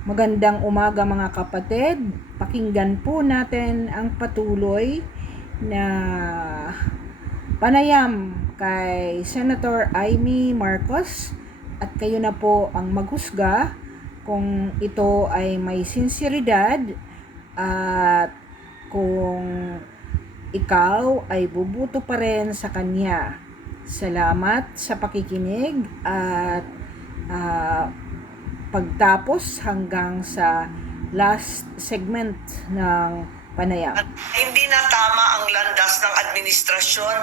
Magandang umaga mga kapatid. Pakinggan po natin ang patuloy na panayam kay Senator Amy Marcos at kayo na po ang maghusga kung ito ay may sinseridad at kung ikaw ay bubuto pa rin sa kanya. Salamat sa pakikinig at pagtapos hanggang sa last segment ng panayam. Hindi na tama ang landas ng administrasyon.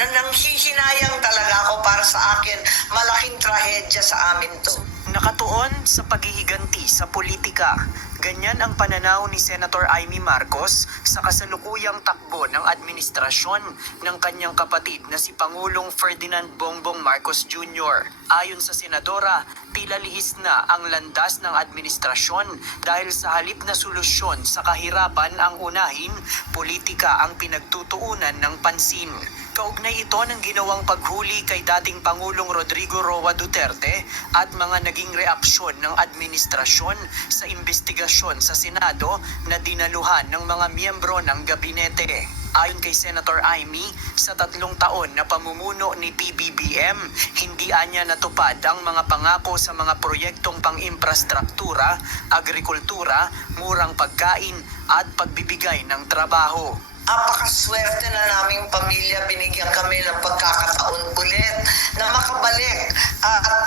Nanghihinayang talaga ako. Para sa akin, malaking trahedya sa amin to. Nakatuon sa paghihiganti sa politika. Ganyan ang pananaw ni Senator Amy Marcos sa kasalukuyang takbo ng administrasyon ng kanyang kapatid na si Pangulong Ferdinand Bongbong Marcos Jr. Ayon sa senadora, tila lihis na ang landas ng administrasyon dahil sa halip na solusyon sa kahirapan ang unahin, politika ang pinagtutuunan ng pansin. Kaugnay ito ng ginawang paghuli kay dating Pangulong Rodrigo Roa Duterte at mga naging reaksyon ng administrasyon sa investigasyon sa Senado na dinaluhan ng mga miyembro ng gabinete. Ayon kay Senator Amy, sa 3 taon na pamumuno ni PBBM, hindi anya natupad ang mga pangako sa mga proyektong pang-infrastruktura, agrikultura, murang pagkain at pagbibigay ng trabaho. Apakaswerte na naming pamilya, binigyan kami ng pagkakataon ulit na makabalik at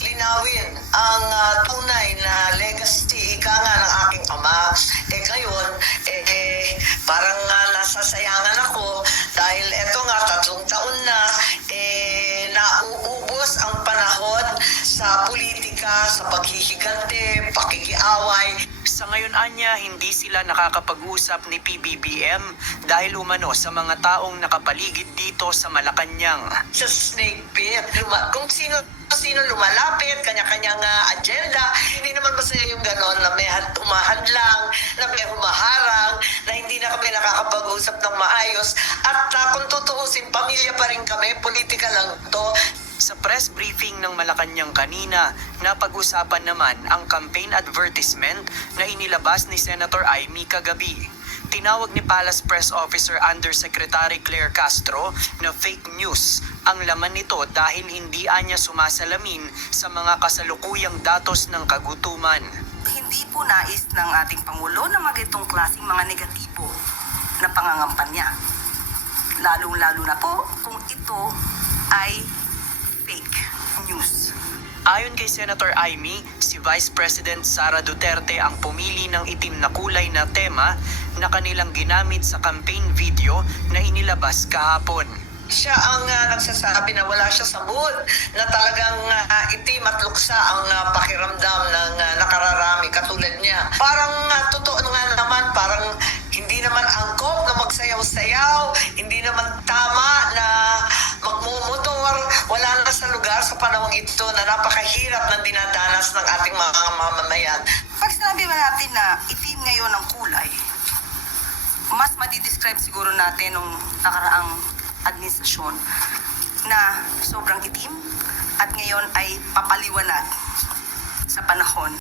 linawin ang tunay na legacy, ika nga ng aking ama. Ngayon, parang nasasayangan ako dahil eto nga 3 taon na nauubos ang panahon sa politika, sa paghihiganti, pakikiaway. Sa ngayon anya, hindi sila nakakapag-usap ni PBBM dahil umano sa mga taong nakapaligid dito sa Malacanang. Sa snake pit, kung sino lumalapit, kanya-kanyang agenda, hindi naman masaya yung ganon na may humahadlang, na may humaharang, na hindi na kami nakakapag-usap ng maayos. At kung tutuusin, pamilya pa rin kami, politika lang to. Sa press briefing ng Malacanang kanina, napag-usapan naman ang campaign advertisement na inilabas ni Senator Amy kagabi. Tinawag ni Palace Press Officer Undersecretary Claire Castro na fake news ang laman nito dahil hindi anya sumasalamin sa mga kasalukuyang datos ng kagutuman. Hindi po nais ng ating Pangulo na magitong klaseng mga negatibo na pangangampanya. Lalong-lalo na po kung ito ay fake news. Ayon kay Senator Amy, si Vice President Sara Duterte ang pumili ng itim na kulay na tema na kanilang ginamit sa campaign video na inilabas kahapon. Siya ang nagsasabi na wala siya sa mood, na talagang itim at luksa ang pakiramdam ng nakararami katulad niya. Parang totoo nga naman, parang hindi naman angkop na magsayaw-sayaw, hindi naman tama na magmumotor, wala na sa lugar sa panahong ito na napakahirap ng dinadanas ng ating mga mamamayan. Pag sinabi ba natin na itim ngayon ang kulay, mas madidescribe siguro natin nung nakaraang administrasyon na sobrang itim at ngayon ay papaliwanag sa panahon